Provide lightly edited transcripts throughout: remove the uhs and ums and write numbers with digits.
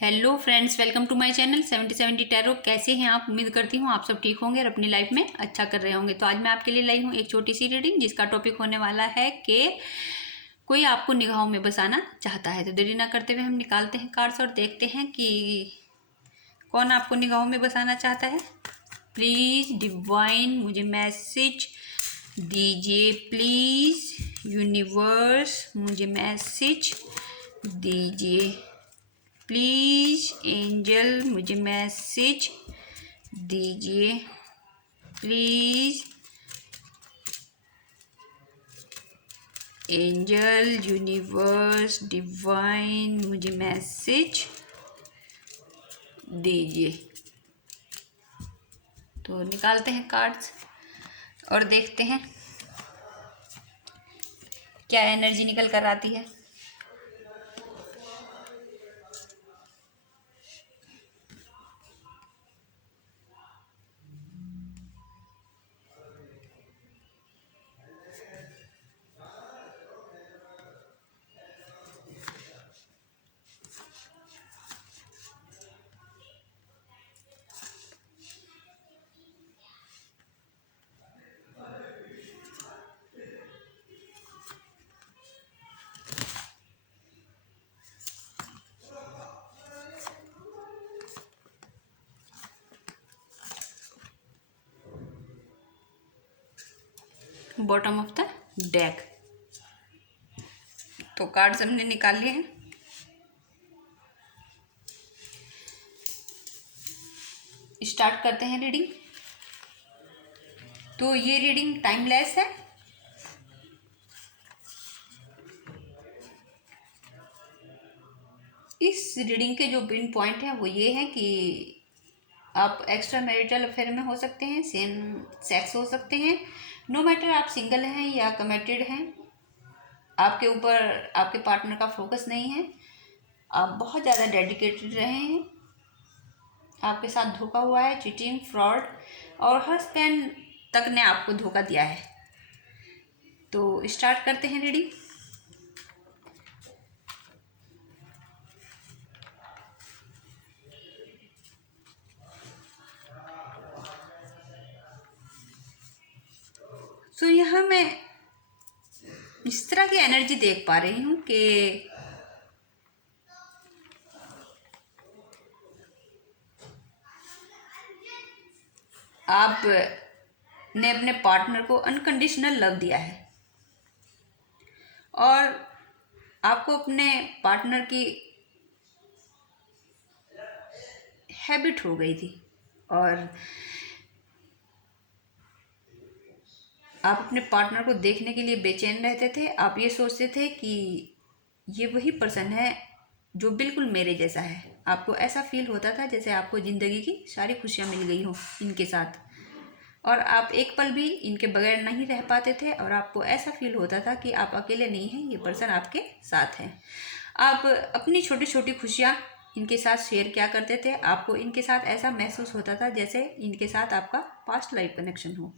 Hello friends, welcome to my channel 7070 tarot. कैसे हैं आप? उम्मीद करती हूँ आप सब ठीक होंगे और अपनी लाइफ में अच्छा कर रहे होंगे। तो आज मैं आपके लिए लाई हूँ एक छोटी सी रीडिंग जिसका टॉपिक होने वाला है कि कोई आपको निगाहों में बसाना चाहता है। तो देरी ना करते हुए हम निकालते हैं कार्ड्स और देखते हैं कि कौन आपको निगाहों में बसाना चाहता है। प्लीज़ डिवाइन मुझे मैसेज दीजिए। प्लीज़ यूनिवर्स मुझे मैसेज दीजिए। प्लीज़ एंजल मुझे मैसेज दीजिए। प्लीज़ एंजल यूनिवर्स डिवाइन मुझे मैसेज दीजिए। तो निकालते हैं कार्ड्स और देखते हैं क्या एनर्जी निकल कर आती है। Bottom of the deck. तो कार्ड्स हमने निकाल लिए हैं। स्टार्ट करते हैं रीडिंग। तो ये रीडिंग टाइमलेस है। इस रीडिंग के जो मेन पॉइंट हैं वो ये हैं कि आप एक्स्ट्रा मैरिटल अफेयर में हो सकते हैं, सेम सेक्स हो सकते हैं। नो मैटर आप सिंगल हैं या कमिटेड हैं, आपके ऊपर आपके पार्टनर का फोकस नहीं है। आप बहुत ज़्यादा डेडिकेटेड रहे हैं, आपके साथ धोखा हुआ है, चीटिंग, फ्रॉड और हस्बैंड तक ने आपको धोखा दिया है। तो स्टार्ट करते हैं रीडिंग। तो यहाँ मैं इस तरह की एनर्जी देख पा रही हूँ कि आप ने अपने पार्टनर को अनकंडीशनल लव दिया है और आपको अपने पार्टनर की हैबिट हो गई थी और आप अपने पार्टनर को देखने के लिए बेचैन रहते थे। आप ये सोचते थे कि ये वही पर्सन है जो बिल्कुल मेरे जैसा है। आपको ऐसा फील होता था जैसे आपको ज़िंदगी की सारी खुशियाँ मिल गई हों इनके साथ, और आप एक पल भी इनके बगैर नहीं रह पाते थे और आपको ऐसा फील होता था कि आप अकेले नहीं हैं, ये पर्सन आपके साथ है। आप अपनी छोटी छोटी खुशियाँ इनके साथ शेयर किया करते थे। आपको इनके साथ ऐसा महसूस होता था जैसे इनके साथ आपका पास्ट लाइफ कनेक्शन हो।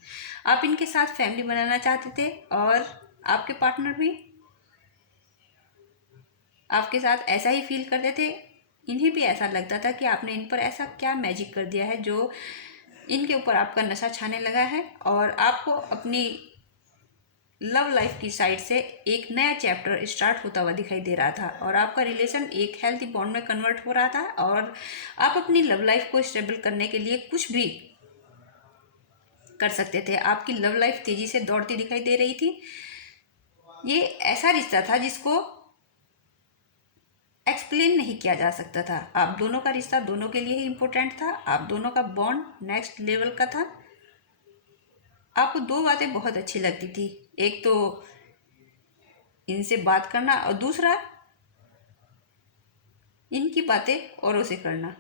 आप इनके साथ फैमिली बनाना चाहते थे और आपके पार्टनर भी आपके साथ ऐसा ही फील करते थे। इन्हें भी ऐसा लगता था कि आपने इन पर ऐसा क्या मैजिक कर दिया है जो इनके ऊपर आपका नशा छाने लगा है और आपको अपनी लव लाइफ की साइड से एक नया चैप्टर स्टार्ट होता हुआ दिखाई दे रहा था और आपका रिलेशन एक हेल्थी बॉन्ड में कन्वर्ट हो रहा था और आप अपनी लव लाइफ को स्टेबल करने के लिए कुछ भी कर सकते थे। आपकी लव लाइफ तेजी से दौड़ती दिखाई दे रही थी। ये ऐसा रिश्ता था जिसको एक्सप्लेन नहीं किया जा सकता था। आप दोनों का रिश्ता दोनों के लिए ही इम्पोर्टेंट था। आप दोनों का बॉन्ड नेक्स्ट लेवल का था। आपको दो बातें बहुत अच्छी लगती थी, एक तो इनसे बात करना और दूसरा इनकी बातें औरों से करना।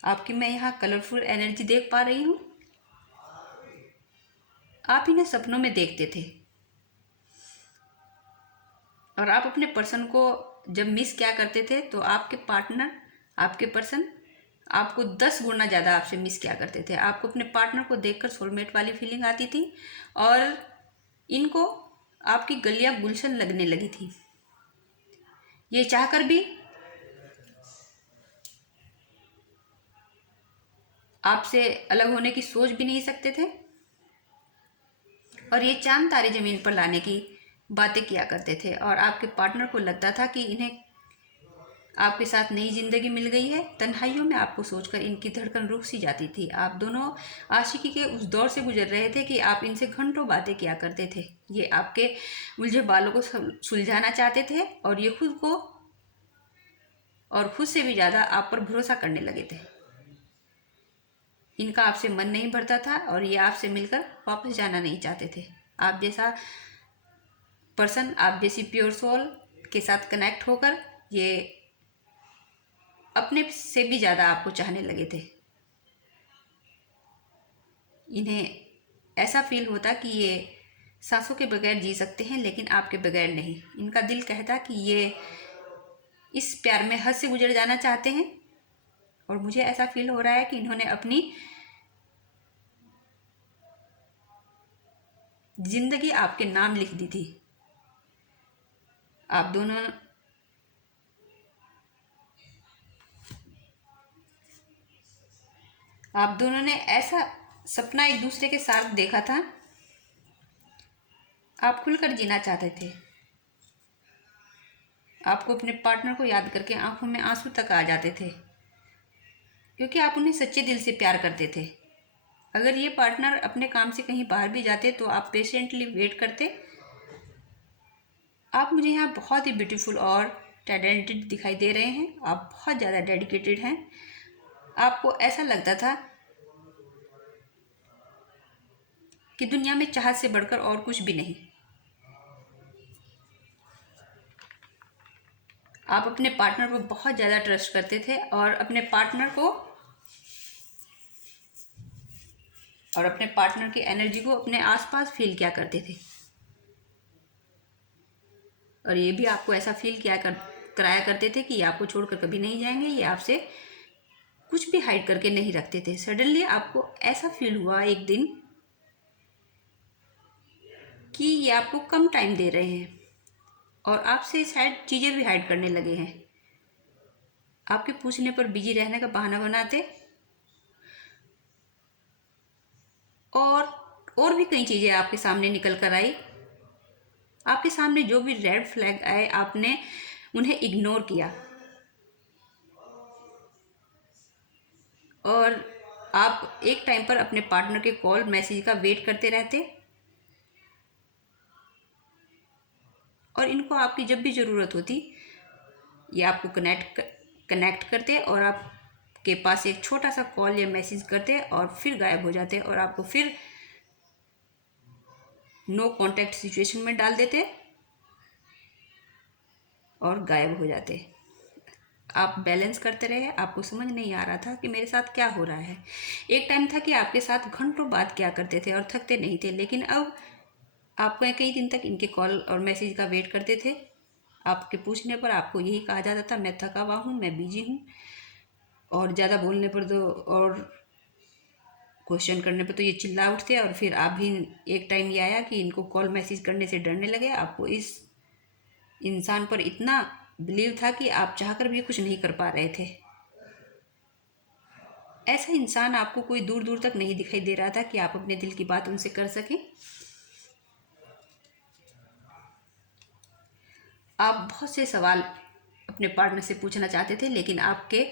आपकी मैं यहाँ कलरफुल एनर्जी देख पा रही हूँ। आप इन्हें सपनों में देखते थे और आप अपने पर्सन को जब मिस क्या करते थे तो आपके पार्टनर, आपके पर्सन आपको 10 गुना ज़्यादा आपसे मिस क्या करते थे। आपको अपने पार्टनर को देखकर सोलमेट वाली फीलिंग आती थी और इनको आपकी गलियां गुलशन लगने लगी थी। ये चाहकर भी आपसे अलग होने की सोच भी नहीं सकते थे, और ये चांद तारे ज़मीन पर लाने की बातें किया करते थे। और आपके पार्टनर को लगता था कि इन्हें आपके साथ नई ज़िंदगी मिल गई है। तन्हाइयों में आपको सोचकर इनकी धड़कन रुक सी जाती थी। आप दोनों आशिकी के उस दौर से गुजर रहे थे कि आप इनसे घंटों बातें किया करते थे। ये आपके उलझे बालों को सुलझाना चाहते थे, और ये खुद से भी ज़्यादा आप पर भरोसा करने लगे थे। इनका आपसे मन नहीं भरता था, और ये आपसे मिलकर वापस जाना नहीं चाहते थे। आप जैसा पर्सन, आप जैसी प्योर सोल के साथ कनेक्ट होकर ये अपने से भी ज़्यादा आपको चाहने लगे थे। इन्हें ऐसा फील होता कि ये सांसों के बगैर जी सकते हैं, लेकिन आपके बगैर नहीं। इनका दिल कहता कि ये इस प्यार में हद से गुजर जाना चाहते हैं, और मुझे ऐसा फील हो रहा है कि इन्होंने अपनी जिंदगी आपके नाम लिख दी थी। आप दोनों ने ऐसा सपना एक दूसरे के साथ देखा था। आप खुलकर जीना चाहते थे। आपको अपने पार्टनर को याद करके आंखों में आंसू तक आ जाते थे, क्योंकि आप उन्हें सच्चे दिल से प्यार करते थे। अगर ये पार्टनर अपने काम से कहीं बाहर भी जाते तो आप पेशेंटली वेट करते। आप मुझे यहाँ बहुत ही ब्यूटीफुल और टैलेंटेड दिखाई दे रहे हैं। आप बहुत ज़्यादा डेडिकेटेड हैं। आपको ऐसा लगता था कि दुनिया में चाहत से बढ़कर और कुछ भी नहीं। आप अपने पार्टनर पर बहुत ज़्यादा ट्रस्ट करते थे, और अपने पार्टनर की एनर्जी को अपने आसपास फील किया करते थे। और ये भी आपको ऐसा फील कराया करते थे कि ये आपको छोड़कर कभी नहीं जाएंगे। ये आपसे कुछ भी हाइड करके नहीं रखते थे। सडनली आपको ऐसा फील हुआ एक दिन कि ये आपको कम टाइम दे रहे हैं, और आपसे शायद चीज़ें भी हाइड करने लगे हैं। आपके पूछने पर बिजी रहने का बहाना बनाते, और भी कई चीज़ें आपके सामने निकल कर आई। आपके सामने जो भी रेड फ्लैग आए, आपने उन्हें इग्नोर किया, और आप एक टाइम पर अपने पार्टनर के कॉल मैसेज का वेट करते रहते, और इनको आपकी जब भी ज़रूरत होती ये आपको कनेक्ट करते, और आपके पास एक छोटा सा कॉल या मैसेज करते, और फिर गायब हो जाते, और आपको फिर नो कांटेक्ट सिचुएशन में डाल देते और गायब हो जाते। आप बैलेंस करते रहे। आपको समझ नहीं आ रहा था कि मेरे साथ क्या हो रहा है। एक टाइम था कि आपके साथ घंटों बात किया करते थे और थकते नहीं थे, लेकिन अब आप कई दिन तक इनके कॉल और मैसेज का वेट करते थे। आपके पूछने पर आपको यही कहा जाता था, मैं थका हुआ हूँ, मैं बिजी हूँ। और ज़्यादा बोलने पर तो, और क्वेश्चन करने पर तो ये चिल्ला उठते। और फिर आप भी एक टाइम ये आया कि इनको कॉल मैसेज करने से डरने लगे। आपको इस इंसान पर इतना बिलीव था कि आप चाहकर भी कुछ नहीं कर पा रहे थे। ऐसा इंसान आपको कोई दूर दूर तक नहीं दिखाई दे रहा था कि आप अपने दिल की बात उनसे कर सकें। आप बहुत से सवाल अपने पार्टनर से पूछना चाहते थे, लेकिन आपके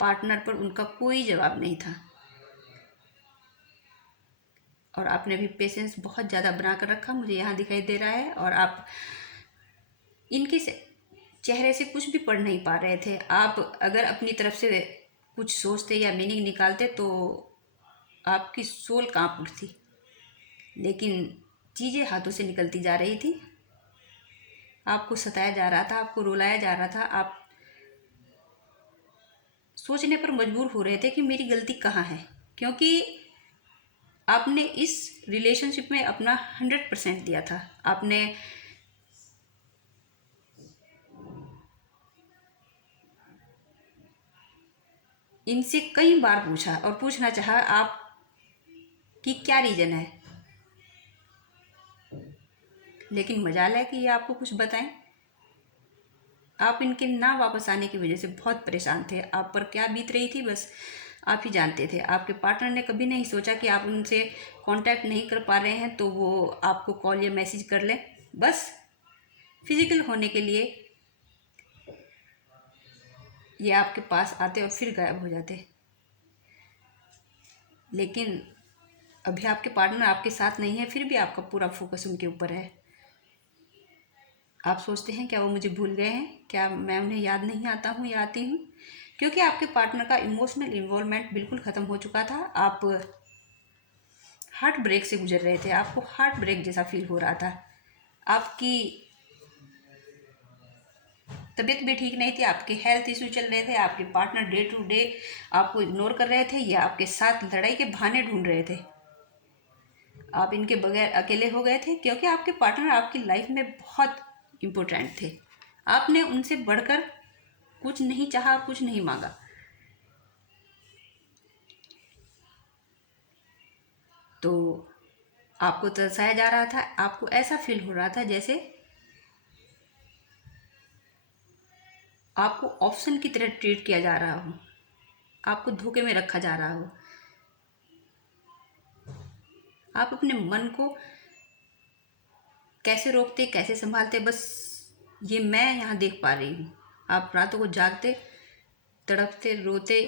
पार्टनर पर उनका कोई जवाब नहीं था। और आपने भी पेशेंस बहुत ज़्यादा बना कर रखा, मुझे यहाँ दिखाई दे रहा है। और आप इनके चेहरे से कुछ भी पढ़ नहीं पा रहे थे। आप अगर अपनी तरफ से कुछ सोचते या मीनिंग निकालते तो आपकी सोल कांप उठती, लेकिन चीज़ें हाथों से निकलती जा रही थी। आपको सताया जा रहा था, आपको रुलाया जा रहा था। आप सोचने पर मजबूर हो रहे थे कि मेरी गलती कहाँ है, क्योंकि आपने इस रिलेशनशिप में अपना 100% दिया था। आपने इनसे कई बार पूछा और पूछना चाहा आप कि क्या रीज़न है, लेकिन मजाल है कि ये आपको कुछ बताएं। आप इनके ना वापस आने की वजह से बहुत परेशान थे। आप पर क्या बीत रही थी, बस आप ही जानते थे। आपके पार्टनर ने कभी नहीं सोचा कि आप उनसे कांटेक्ट नहीं कर पा रहे हैं तो वो आपको कॉल या मैसेज कर लें, बस फिजिकल होने के लिए ये आपके पास आते और फिर गायब हो जाते। लेकिन अभी आपके पार्टनर आपके साथ नहीं है, फिर भी आपका पूरा फोकस उनके ऊपर है। आप सोचते हैं क्या वो मुझे भूल गए हैं, क्या मैं उन्हें याद नहीं आता हूँ या आती हूँ? क्योंकि आपके पार्टनर का इमोशनल इन्वॉल्वमेंट बिल्कुल ख़त्म हो चुका था। आप हार्ट ब्रेक से गुजर रहे थे, आपको हार्ट ब्रेक जैसा फील हो रहा था। आपकी तबीयत भी ठीक नहीं थी, आपके हेल्थ इशू चल रहे थे, आपके पार्टनर डे टू डे आपको इग्नोर कर रहे थे या आपके साथ लड़ाई के बहाने ढूंढ रहे थे। आप इनके बगैर अकेले हो गए थे क्योंकि आपके पार्टनर आपकी लाइफ में बहुत इम्पोर्टेंट थे। आपने उनसे बढ़कर कुछ नहीं चाहा, कुछ नहीं मांगा। तो आपको तरसाया जा रहा था, आपको ऐसा फील हो रहा था जैसे आपको ऑप्शन की तरह ट्रीट किया जा रहा हो, आपको धोखे में रखा जा रहा हो। आप अपने मन को कैसे रोकते, कैसे संभालते, बस ये मैं यहाँ देख पा रही हूँ। आप रातों को जागते, तड़पते, रोते,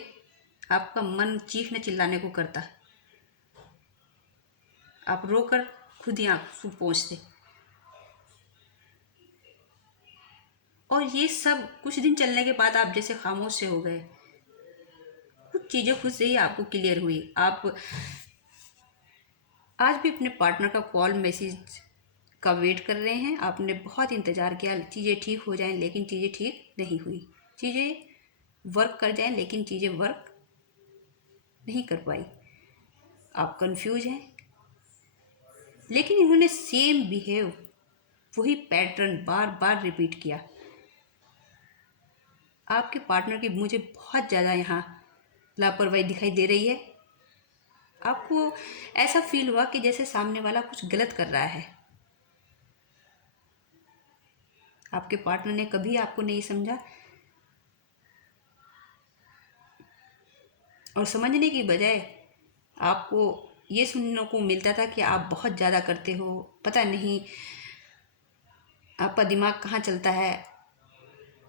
आपका मन चीखने चिल्लाने को करता, आप रोकर खुद ही आंसू पोंछते। और ये सब कुछ दिन चलने के बाद आप जैसे खामोश से हो गए। कुछ चीज़ें खुद से ही आपको क्लियर हुई। आप आज भी अपने पार्टनर का कॉल मैसेज का वेट कर रहे हैं। आपने बहुत इंतज़ार किया चीज़ें ठीक हो जाएं, लेकिन चीज़ें ठीक नहीं हुई। चीज़ें वर्क कर जाएं, लेकिन चीज़ें वर्क नहीं कर पाई। आप कंफ्यूज हैं, लेकिन इन्होंने सेम बिहेव, वही पैटर्न बार बार रिपीट किया। आपके पार्टनर की मुझे बहुत ज़्यादा यहाँ लापरवाही दिखाई दे रही है। आपको ऐसा फील हुआ कि जैसे सामने वाला कुछ गलत कर रहा है। आपके पार्टनर ने कभी आपको नहीं समझा और समझने की बजाय आपको ये सुनने को मिलता था कि आप बहुत ज़्यादा करते हो, पता नहीं आपका दिमाग कहाँ चलता है,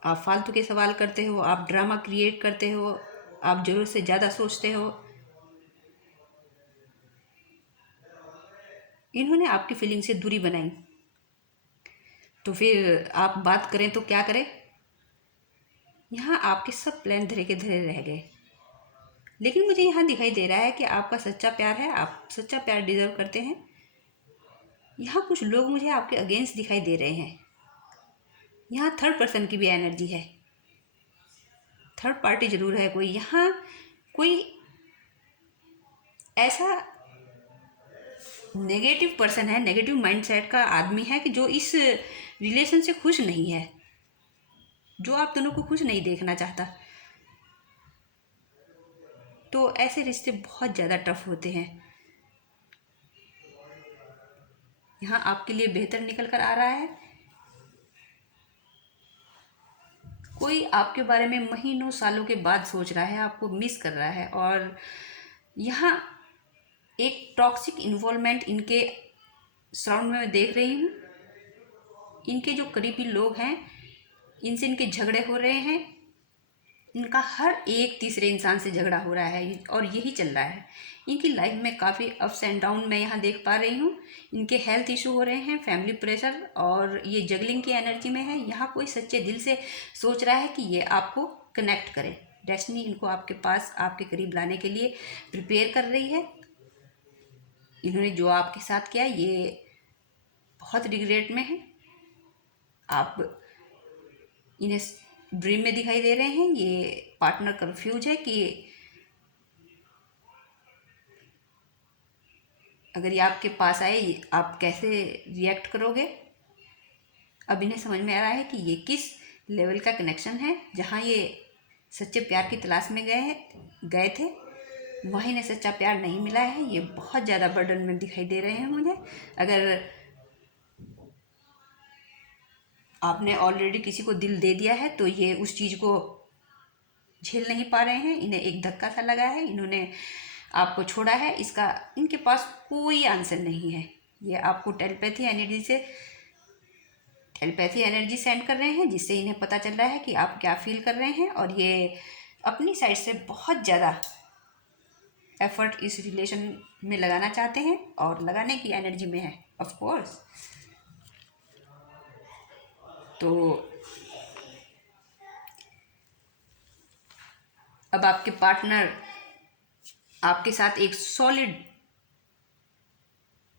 आप फालतू के सवाल करते हो, आप ड्रामा क्रिएट करते हो, आप ज़रूरत से ज़्यादा सोचते हो। इन्होंने आपकी फीलिंग से दूरी बनाई। तो फिर आप बात करें तो क्या करें? यहाँ आपके सब प्लान धरे के धरे रह गए। लेकिन मुझे यहाँ दिखाई दे रहा है कि आपका सच्चा प्यार है, आप सच्चा प्यार डिजर्व करते हैं। यहाँ कुछ लोग मुझे आपके अगेंस्ट दिखाई दे रहे हैं। यहाँ थर्ड पर्सन की भी एनर्जी है, थर्ड पार्टी जरूर है कोई। यहाँ कोई ऐसा नेगेटिव पर्सन है, नेगेटिव माइंडसेट का आदमी है कि जो इस रिलेशन से खुश नहीं है, जो आप दोनों को खुश नहीं देखना चाहता। तो ऐसे रिश्ते बहुत ज़्यादा टफ होते हैं। यहाँ आपके लिए बेहतर निकल कर आ रहा है। कोई आपके बारे में महीनों सालों के बाद सोच रहा है, आपको मिस कर रहा है। और यहाँ एक टॉक्सिक इन्वॉल्वमेंट इनके सराउंड में मैं देख रही हूँ। इनके जो करीबी लोग हैं, इनसे इनके झगड़े हो रहे हैं। इनका हर एक तीसरे इंसान से झगड़ा हो रहा है और यही चल रहा है। इनकी लाइफ में काफ़ी अप्स एंड डाउन मैं यहाँ देख पा रही हूँ। इनके हेल्थ इशू हो रहे हैं, फैमिली प्रेशर और ये जगलिंग की एनर्जी में है। यहाँ कोई सच्चे दिल से सोच रहा है कि ये आपको कनेक्ट करे। डेस्टिनी इनको आपके पास, आपके करीब लाने के लिए प्रिपेयर कर रही है। इन्होंने जो आपके साथ किया ये बहुत रिग्रेट में है। आप इन्हें ड्रीम में दिखाई दे रहे हैं। ये पार्टनर कंफ्यूज है कि अगर ये आपके पास आए आप कैसे रिएक्ट करोगे। अब इन्हें समझ में आ रहा है कि ये किस लेवल का कनेक्शन है। जहाँ ये सच्चे प्यार की तलाश में गए थे, वहीं इन्हें सच्चा प्यार नहीं मिला है। ये बहुत ज़्यादा बर्डन में दिखाई दे रहे हैं मुझे। अगर आपने ऑलरेडी किसी को दिल दे दिया है तो ये उस चीज़ को झेल नहीं पा रहे हैं, इन्हें एक धक्का सा लगा है, इन्होंने आपको छोड़ा है, इसका इनके पास कोई आंसर नहीं है। ये आपको टेलीपैथी एनर्जी सेंड कर रहे हैं, जिससे इन्हें पता चल रहा है कि आप क्या फील कर रहे हैं, और ये अपनी साइड से बहुत ज़्यादा एफर्ट इस रिलेशन में लगाना चाहते हैं और लगाने की एनर्जी में है ऑफ कोर्स। तो अब आपके पार्टनर आपके साथ एक सॉलिड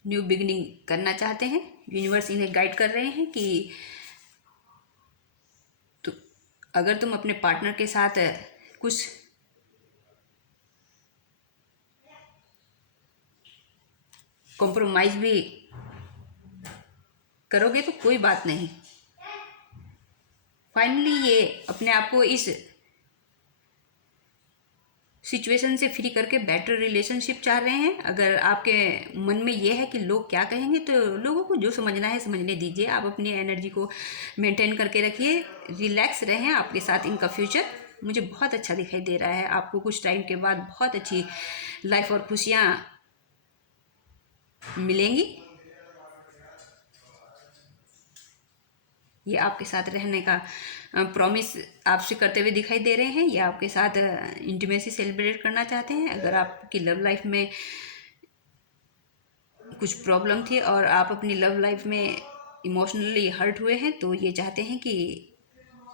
न्यू बिगिनिंग करना चाहते हैं। यूनिवर्स इन्हें गाइड कर रहे हैं कि तो अगर तुम अपने पार्टनर के साथ कुछ कॉम्प्रोमाइज़ भी करोगे तो कोई बात नहीं। फाइनली ये अपने आप को इस सिचुएशन से फ्री करके बेटर रिलेशनशिप चाह रहे हैं। अगर आपके मन में ये है कि लोग क्या कहेंगे, तो लोगों को जो समझना है समझने दीजिए। आप अपनी एनर्जी को मेंटेन करके रखिए, रिलैक्स रहें। आपके साथ इनका फ्यूचर मुझे बहुत अच्छा दिखाई दे रहा है। आपको कुछ टाइम के बाद बहुत अच्छी लाइफ और खुशियाँ मिलेंगी। ये आपके साथ रहने का प्रॉमिस आपसे करते हुए दिखाई दे रहे हैं। ये आपके साथ इंटीमेसी सेलिब्रेट करना चाहते हैं। अगर आपकी लव लाइफ में कुछ प्रॉब्लम थी और आप अपनी लव लाइफ में इमोशनली हर्ट हुए हैं, तो ये चाहते हैं कि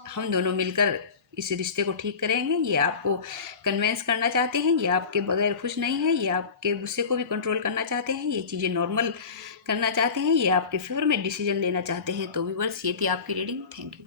हम दोनों मिलकर इस रिश्ते को ठीक करेंगे। ये आपको कन्वेंस करना चाहते हैं, ये आपके बगैर खुश नहीं है, ये आपके गुस्से को भी कंट्रोल करना चाहते हैं, ये चीज़ें नॉर्मल करना चाहते हैं, ये आपके फेवर में डिसीजन लेना चाहते हैं। तो व्यूअर्स, ये थी आपकी रीडिंग। Thank you.